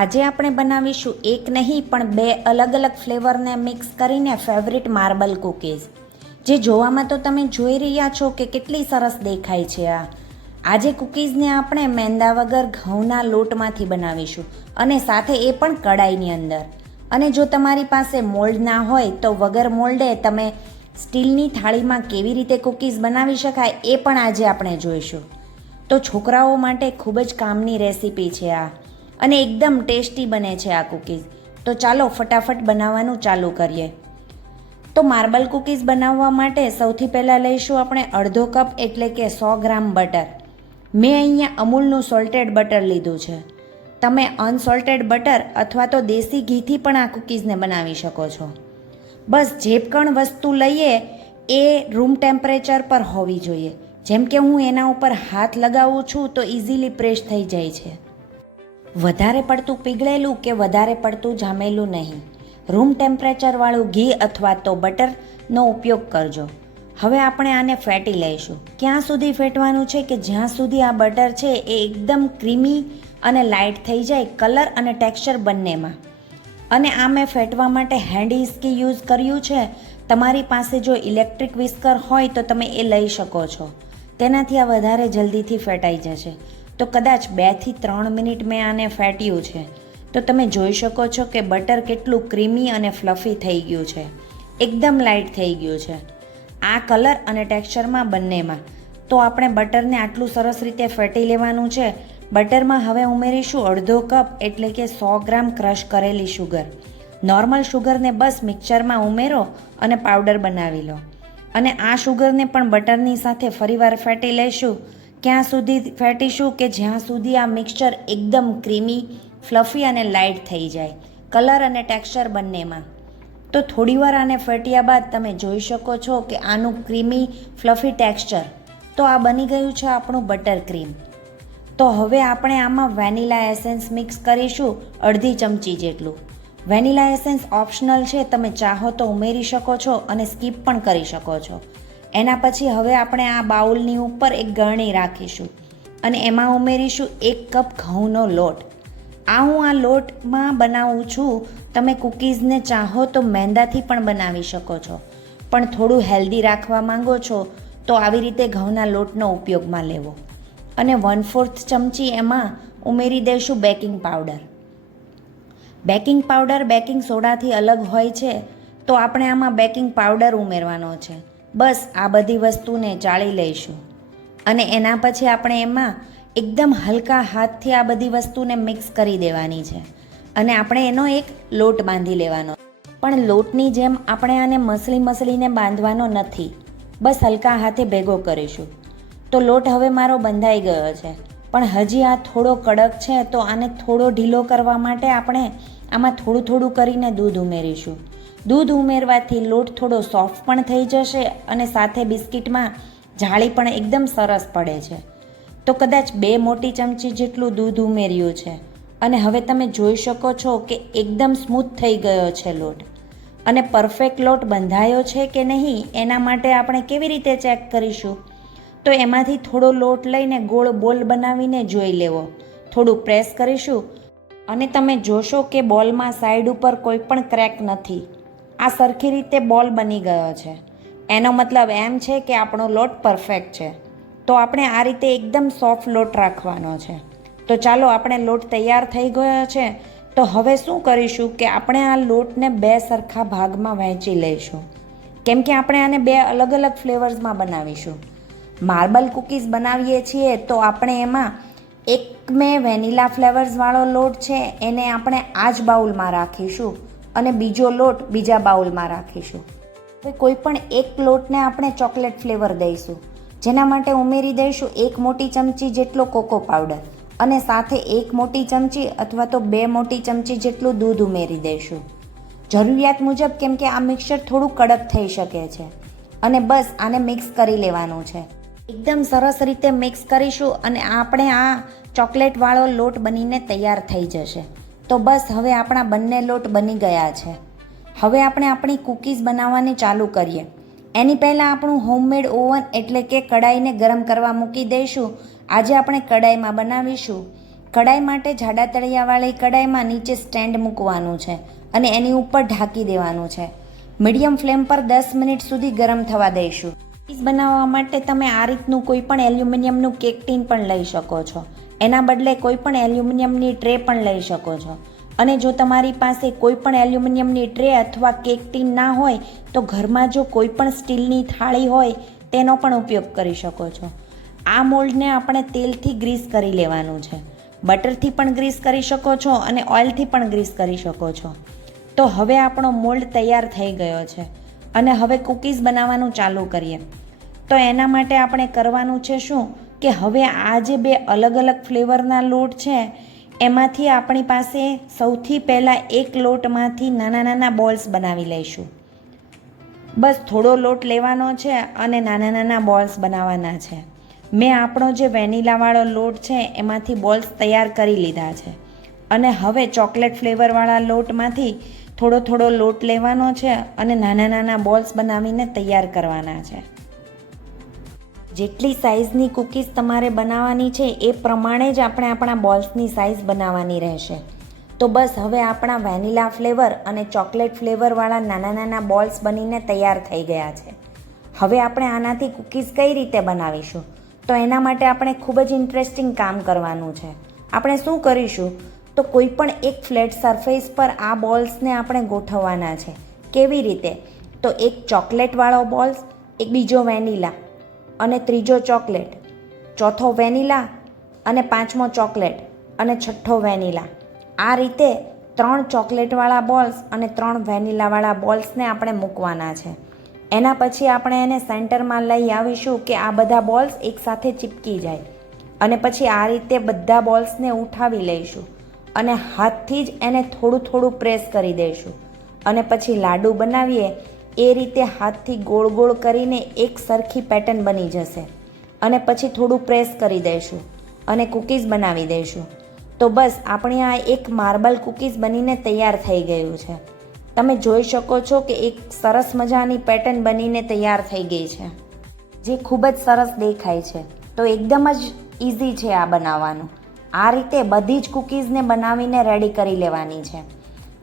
આજે આપણે બનાવીશું એક નહીં પણ બે અલગ અલગ ફ્લેવરને મિક્સ કરીને ફેવરિટ માર્બલ કૂકીઝ, જે જોવામાં તો તમે જોઈ રહ્યા છો કે કેટલી સરસ દેખાય છે. આજે કૂકીઝને આપણે મેંદા વગર ઘઉંના લોટમાંથી બનાવીશું અને સાથે એ પણ કડાઈની અંદર. અને જો તમારી પાસે મોલ્ડ ના હોય તો વગર મોલ્ડે તમે સ્ટીલની થાળીમાં કેવી રીતે કૂકીઝ બનાવી શકાય એ પણ આજે આપણે જોઈશું. તો છોકરાઓ માટે ખૂબ જ કામની રેસીપી છે આ, અને એકદમ ટેસ્ટી બને છે આ કૂકીઝ. તો ચાલો ફટાફટ બનાવવાનું ચાલુ કરીએ. તો માર્બલ કૂકીઝ બનાવવા માટે સૌથી પહેલાં લઈશું આપણે અડધો કપ એટલે કે 100 ગ્રામ બટર. મેં અહીંયા અમૂલનું સોલ્ટેડ બટર લીધું છે. તમે અનસોલ્ટેડ બટર અથવા તો દેશી ઘીથી પણ આ કૂકીઝને બનાવી શકો છો. બસ જે પણ વસ્તુ લઈએ એ રૂમ ટેમ્પરેચર પર હોવી જોઈએ. જેમ કે હું એના ઉપર હાથ લગાવું છું તો ઇઝીલી પ્રેસ થઈ જાય છે. વધારે પડતું પીગળેલું કે વધારે પડતું જામેલું નહીં. રૂમ ટેમ્પરેચરવાળું ઘી અથવા તો બટરનો ઉપયોગ કરજો. હવે આપણે આને ફેટી લઈશું. ક્યાં સુધી ફેટવાનું છે કે જ્યાં સુધી આ બટર છે એ એકદમ ક્રીમી અને લાઇટ થઈ જાય, કલર અને ટેક્સચર બંનેમાં. અને આ મેં ફેટવા માટે હેન્ડ વિસ્કી યુઝ કર્યું છે. તમારી પાસે જો ઇલેક્ટ્રિક વિસ્કર હોય તો તમે એ લઈ શકો છો. તેનાથી આ વધારે જલ્દીથી ફેટાઈ જશે. તો કદાચ 2 થી 3 મિનિટ મેં આને ફેટ્યું છે. તો તમે જોઈ શકો છો કે બટર કેટલું ક્રીમી અને ફ્લફી થઈ ગયું છે, એકદમ લાઇટ થઈ ગયું છે આ કલર અને ટેક્સચરમાં બંનેમાં. તો આપણે બટરને આટલું સરસ રીતે ફેટી લેવાનું છે. બટરમાં હવે ઉમેરીશું અડધો કપ એટલે કે 100 ગ્રામ ક્રશ કરેલી શુગર. નોર્મલ શુગરને બસ મિક્સરમાં ઉમેરો અને પાવડર બનાવી લો. અને આ શુગરને પણ બટરની સાથે ફરીવાર ફેટી લઈશું. ક્યાં સુધી ફેટીશું કે જ્યાં સુધી આ મિક્સચર એકદમ ક્રીમી, ફ્લફી અને લાઇટ થઈ જાય, કલર અને ટેક્સચર બંનેમાં. તો થોડીવાર આને ફેટ્યા બાદ તમે જોઈ શકો છો કે આનું ક્રીમી ફ્લફી ટેક્સચર. તો આ બની ગયું છે આપણું બટર ક્રીમ. તો હવે આપણે આમાં વેનીલા એસેન્સ મિક્સ કરીશું અડધી ચમચી જેટલું. વેનીલા એસેન્સ ઓપ્શનલ છે, તમે ચાહો તો ઉમેરી શકો છો અને સ્કીપ પણ કરી શકો છો. એના પછી હવે આપણે આ બાઉલની ઉપર એક ગળણી રાખીશું અને એમાં ઉમેરીશું 1 કપ ઘઉંનો લોટ. હું આ લોટમાં બનાવું છું. તમે કૂકીઝને ચાહો તો મેંદાથી પણ બનાવી શકો છો, પણ થોડું હેલ્ધી રાખવા માંગો છો તો આવી રીતે ઘઉંના લોટનો ઉપયોગમાં લેવો. અને 1/4 ચમચી એમાં ઉમેરી દઈશું baking powder. Baking powder baking સોડાથી અલગ હોય છે, તો આપણે આમાં બેકિંગ પાવડર ઉમેરવાનો છે. બસ આ બધી વસ્તુને ચાળી લઈશું અને એના પછી આપણે એમાં એકદમ હલકા હાથથી આ બધી વસ્તુને મિક્સ કરી દેવાની છે અને આપણે એનો એક લોટ બાંધી લેવાનો. પણ લોટની જેમ આપણે આને મસળીને બાંધવાનો નથી, બસ હલકા હાથે ભેગો કરીશું. તો લોટ હવે મારો બંધાઈ ગયો છે, પણ હજી આ થોડો કડક છે. તો આને થોડો ઢીલો કરવા માટે આપણે આમાં થોડું થોડું કરીને દૂધ ઉમેરીશું. દૂધ ઉમેરવાથી લોટ થોડો સોફ્ટ પણ થઈ જશે અને સાથે બિસ્કિટમાં જાળી પણ એકદમ સરસ પડે છે. તો કદાચ 2 મોટી ચમચી જેટલું દૂધ ઉમેર્યું છે અને હવે તમે જોઈ શકો છો કે એકદમ સ્મૂથ થઈ ગયો છે લોટ. અને પરફેક્ટ લોટ બંધાયો છે કે નહીં એના માટે આપણે કેવી રીતે ચેક કરીશું? તો એમાંથી થોડો લોટ લઈને ગોળ બોલ બનાવીને જોઈ લેવો. થોડું પ્રેસ કરીશું અને તમે જોશો કે બોલમાં સાઈડ ઉપર કોઈ પણ ક્રેક નથી. આ સરખી રીતે બોલ બની ગયો છે. એનો મતલબ એમ છે કે આપણો લોટ પરફેક્ટ છે. તો આપણે આ રીતે એકદમ સોફ્ટ લોટ રાખવાનો છે. તો ચાલો, આપણે લોટ તૈયાર થઈ ગયો છે. તો હવે શું કરીશું કે આપણે આ લોટને 2 સરખા ભાગમાં વહેંચી લઈશું, કેમ કે આપણે આને 2 અલગ અલગ ફ્લેવર્સમાં બનાવીશું. માર્બલ કૂકીઝ બનાવીએ છીએ તો આપણે એમાં એક મેં વેનીલા ફ્લેવર્સવાળો લોટ છે એને આપણે આ જ બાઉલમાં રાખીશું અને બીજો લોટ બીજા બાઉલમાં રાખીશું. હવે કોઈ પણ એક લોટને આપણે ચોકલેટ ફ્લેવર દઈશું, જેના માટે ઉમેરી દઈશું 1 મોટી ચમચી જેટલો કોકો પાવડર અને સાથે 1 મોટી ચમચી અથવા તો 2 મોટી ચમચી જેટલું દૂધ ઉમેરી દઈશું જરૂરિયાત મુજબ, કેમ કે આ મિક્સચર થોડું કડક થઈ શકે છે. અને બસ આને મિક્સ કરી લેવાનું છે. એકદમ સરસ રીતે મિક્સ કરીશું અને આપણે આ ચોકલેટવાળો લોટ બનીને તૈયાર થઈ જશે. તો બસ હવે આપણા બંને લોટ બની ગયા છે. હવે આપણે આપણી કૂકીઝ બનાવવાની ચાલુ કરીએ. એની પહેલાં આપણું હોમમેડ ઓવન એટલે કે કડાઈને ગરમ કરવા મૂકી દઈશું. આજે આપણે કડાઈમાં બનાવીશું કડાઈ માટે જાડા તળિયાવાળી કડાઈમાં નીચે સ્ટેન્ડ મૂકવાનું છે અને એની ઉપર ઢાંકી દેવાનું છે. મીડિયમ ફ્લેમ પર 10 મિનિટ સુધી ગરમ થવા દઈશું. કૂકીઝ બનાવવા માટે તમે આ રીતનું કોઈ પણ એલ્યુમિનિયમનું કેક ટીન પણ લઈ શકો છો. એના બદલે કોઈ પણ એલ્યુમિનિયમની ટ્રે પણ લઈ શકો છો. અને જો તમારી પાસે કોઈ પણ એલ્યુમિનિયમની ટ્રે અથવા કેક ટીન ના હોય તો ઘરમાં જો કોઈ પણ સ્ટીલની થાળી હોય તેનો પણ ઉપયોગ કરી શકો છો. આ મોલ્ડને આપણે તેલથી ગ્રીસ કરી લેવાનું છે. બટરથી પણ ગ્રીસ કરી શકો છો અને ઓઇલથી પણ ગ્રીસ કરી શકો છો. તો હવે આપણો મોલ્ડ તૈયાર થઈ ગયો છે અને હવે કૂકીઝ બનાવવાનું ચાલુ કરીએ. તો એના માટે આપણે કરવાનું છે શું કે હવે આ જે બે અલગ અલગ ફ્લેવરના લોટ છે એમાંથી આપણી પાસે સૌથી પહેલાં એક લોટમાંથી નાના નાના બોલ્સ બનાવી લઈશું. બસ થોડો લોટ લેવાનો છે અને નાના નાના બોલ્સ બનાવવાના છે. મેં આપણો જે વેનીલાવાળો લોટ છે એમાંથી બોલ્સ તૈયાર કરી લીધા છે અને હવે ચોકલેટ ફ્લેવરવાળા લોટમાંથી થોડો થોડો લોટ લેવાનો છે અને નાના નાના બોલ્સ બનાવીને તૈયાર કરવાના છે. જેટલી સાઇઝની કૂકીઝ તમારે બનાવવાની છે એ પ્રમાણે જ આપણે આપણા બોલ્સની સાઇઝ બનાવવાની રહેશે. તો બસ હવે આપણા વેનીલા ફ્લેવર અને ચોકલેટ ફ્લેવરવાળા નાના નાના બોલ્સ બનીને તૈયાર થઈ ગયા છે. હવે આપણે આનાથી કૂકીઝ કઈ રીતે બનાવીશું? તો એના માટે આપણે ખૂબ જ ઇન્ટરેસ્ટિંગ કામ કરવાનું છે. આપણે શું કરીશું તો કોઈ પણ એક ફ્લેટ સરફેસ પર આ બોલ્સને આપણે ગોઠવવાના છે. કેવી રીતે? તો એક ચોકલેટવાળો બોલ્સ, એક બીજો વેનીલા અને ત્રીજો ચોકલેટ, ચોથો વેનીલા અને પાંચમો ચોકલેટ અને છઠ્ઠો વેનીલા. આ રીતે 3 ચોકલેટવાળા બોલ્સ અને 3 વેનીલાવાળા બોલ્સને આપણે મૂકવાના છે. એના પછી આપણે એને સેન્ટરમાં લઈ આવીશું કે આ બધા બોલ્સ એકસાથે ચીપકી જાય અને પછી આ રીતે બધા બોલ્સને ઉઠાવી લઈશું અને હાથથી જ એને થોડું થોડું પ્રેસ કરી દઈશું અને પછી લાડુ બનાવીએ એ રીતે હાથથી ગોળ ગોળ કરીને એક સરખી પેટર્ન બની જશે અને પછી થોડું પ્રેસ કરી દઈશું અને કૂકીઝ બનાવી દઈશું. તો બસ આપણી આ એક માર્બલ કૂકીઝ બનીને તૈયાર થઈ ગયું છે. તમે જોઈ શકો છો કે એક સરસ મજાની પેટર્ન બનીને તૈયાર થઈ ગઈ છે જે ખૂબ જ સરસ દેખાય છે. તો એકદમ જ ઇઝી છે આ બનાવવાનું. આ રીતે બધી જ કૂકીઝને બનાવીને રેડી કરી લેવાની છે.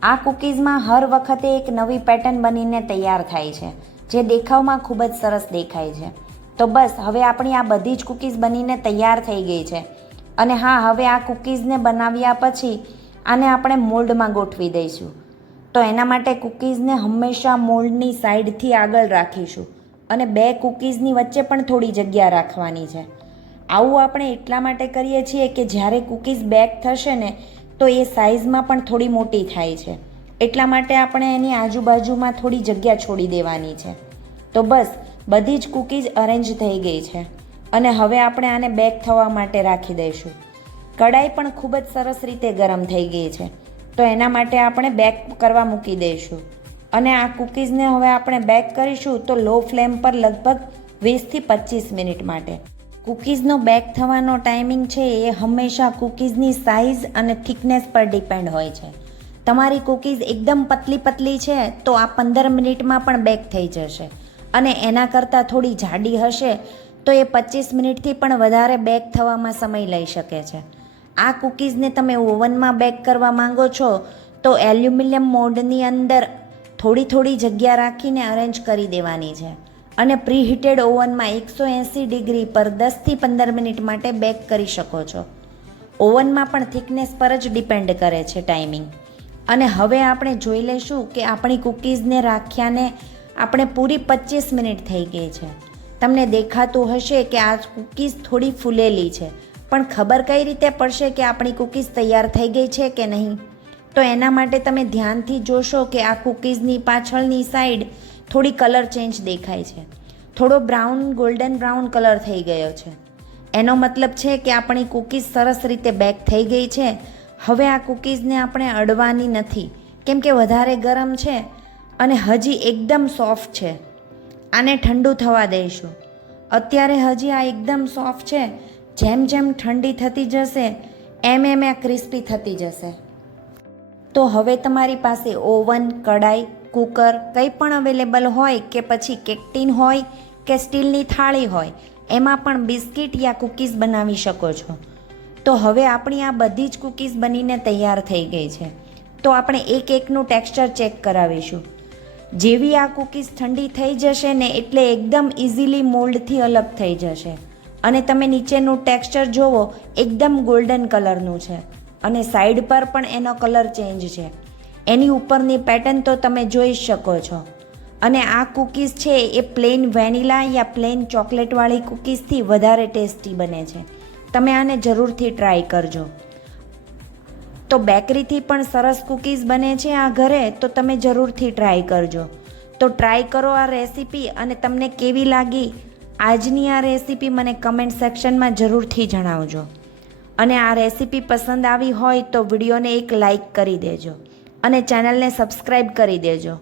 આ કૂકીઝમાં હર વખતે એક નવી પેટર્ન બનીને તૈયાર થાય છે જે દેખાવમાં ખૂબ જ સરસ દેખાય છે. તો બસ હવે આપણી આ બધી જ કૂકીઝ બનીને તૈયાર થઈ ગઈ છે. અને હા, હવે આ કૂકીઝને બનાવ્યા પછી આને આપણે મોલ્ડમાં ગોઠવી દઈશું. તો એના માટે કૂકીઝને હંમેશા મોલ્ડની સાઈડથી આગળ રાખીશું અને બે કૂકીઝની વચ્ચે પણ થોડી જગ્યા રાખવાની છે. આવું આપણે એટલા માટે કરીએ છીએ કે જ્યારે કૂકીઝ બેક થશે ને તો એ સાઇઝમાં પણ થોડી મોટી થાય છે. એટલા માટે આપણે એની આજુબાજુમાં થોડી જગ્યા છોડી દેવાની છે. તો બસ બધી જ કૂકીઝ અરેન્જ થઈ ગઈ છે અને હવે આપણે આને બેક થવા માટે રાખી દઈશું. કડાઈ પણ ખૂબ જ સરસ રીતે ગરમ થઈ ગઈ છે તો એના માટે આપણે બેક કરવા મૂકી દઈશું અને આ કૂકીઝને હવે આપણે બેક કરીશું તો લો ફ્લેમ પર લગભગ 20થી 25 મિનિટ માટે. કૂકીઝનો બેક થવાનો ટાઈમિંગ છે એ હંમેશા કૂકીઝની સાઇઝ અને થિકનેસ પર ડિપેન્ડ હોય છે. તમારી કૂકીઝ એકદમ પતલી પતલી છે તો આ 15 મિનિટમાં પણ બેક થઈ જશે અને એના કરતાં થોડી જાડી હશે તો એ 25 મિનિટથી પણ વધારે બેક થવામાં સમય લઈ શકે છે. આ કૂકીઝને તમે ઓવનમાં બેક કરવા માંગો છો તો એલ્યુમિનિયમ મોલ્ડની અંદર થોડી થોડી જગ્યા રાખીને અરેન્જ કરી દેવાની છે અને પ્રીહીટેડ ઓવનમાં 180 ડિગ્રી પર 10થી 15 મિનિટ માટે બેક કરી શકો છો. ઓવનમાં પણ થિકનેસ પર જ ડિપેન્ડ કરે છે ટાઈમિંગ. અને હવે આપણે જોઈ લઈશું કે આપણી કૂકીઝને રાખ્યાને આપણે પૂરી 25 મિનિટ થઈ ગઈ છે. તમને દેખાતું હશે કે આ કૂકીઝ થોડી ફૂલેલી છે, પણ ખબર કઈ રીતે પડશે કે આપણી કૂકીઝ તૈયાર થઈ ગઈ છે કે નહીં? તો એના માટે તમે ધ્યાનથી જોશો કે આ કૂકીઝની પાછળની સાઈડ થોડી કલર ચેન્જ દેખાય છે. થોડો બ્રાઉન, ગોલ્ડન બ્રાઉન કલર થઈ ગયો છે. એનો મતલબ છે કે આપણી કૂકીઝ સરસ રીતે બેક થઈ ગઈ છે. હવે આ કૂકીઝને આપણે અડવાની નથી કેમ કે વધારે ગરમ છે અને હજી એકદમ સોફ્ટ છે. આને ઠંડુ થવા દઈશું. અત્યારે હજી આ એકદમ સોફ્ટ છે. જેમ જેમ ઠંડી થતી જશે એમ એમ આ ક્રિસ્પી થતી જશે. તો હવે તમારી પાસે ઓવન, કડાઈ, કુકર કંઈ પણ અવેલેબલ હોય કે પછી કેક ટીન હોય કે સ્ટીલની થાળી હોય એમાં પણ બિસ્કિટ યા કૂકીઝ બનાવી શકો છો. તો હવે આપણી આ બધી જ કૂકીઝ બનીને તૈયાર થઈ ગઈ છે. તો આપણે એક એકનું ટેક્સચર ચેક કરાવીશું. જેવી આ કૂકીઝ ઠંડી થઈ જશે ને એટલે એકદમ ઇઝીલી મોલ્ડથી અલગ થઈ જશે. અને તમે નીચેનું ટેક્સચર જુઓ, એકદમ ગોલ્ડન કલરનું છે અને સાઈડ પર પણ એનો કલર ચેન્જ છે. એની ઉપરની પેટર્ન તો તમે જોઈ શકો છો. અને આ કૂકીઝ છે એ પ્લેન વેનીલા યા પ્લેન ચોકલેટવાળી કૂકીઝથી વધારે ટેસ્ટી બને છે. તમે આને જરૂરથી ટ્રાય કરજો. તો બેકરીથી પણ સરસ કૂકીઝ બને છે આ ઘરે, તો તમે જરૂરથી ટ્રાય કરજો. તો ટ્રાય કરો આ રેસીપી અને તમને કેવી લાગી આજની આ રેસીપી મને કમેન્ટ સેક્શનમાં જરૂરથી જણાવજો. અને આ રેસીપી પસંદ આવી હોય તો વિડીયોને એક લાઈક કરી દેજો અને ચેનલને સબસ્ક્રાઈબ કરી દેજો.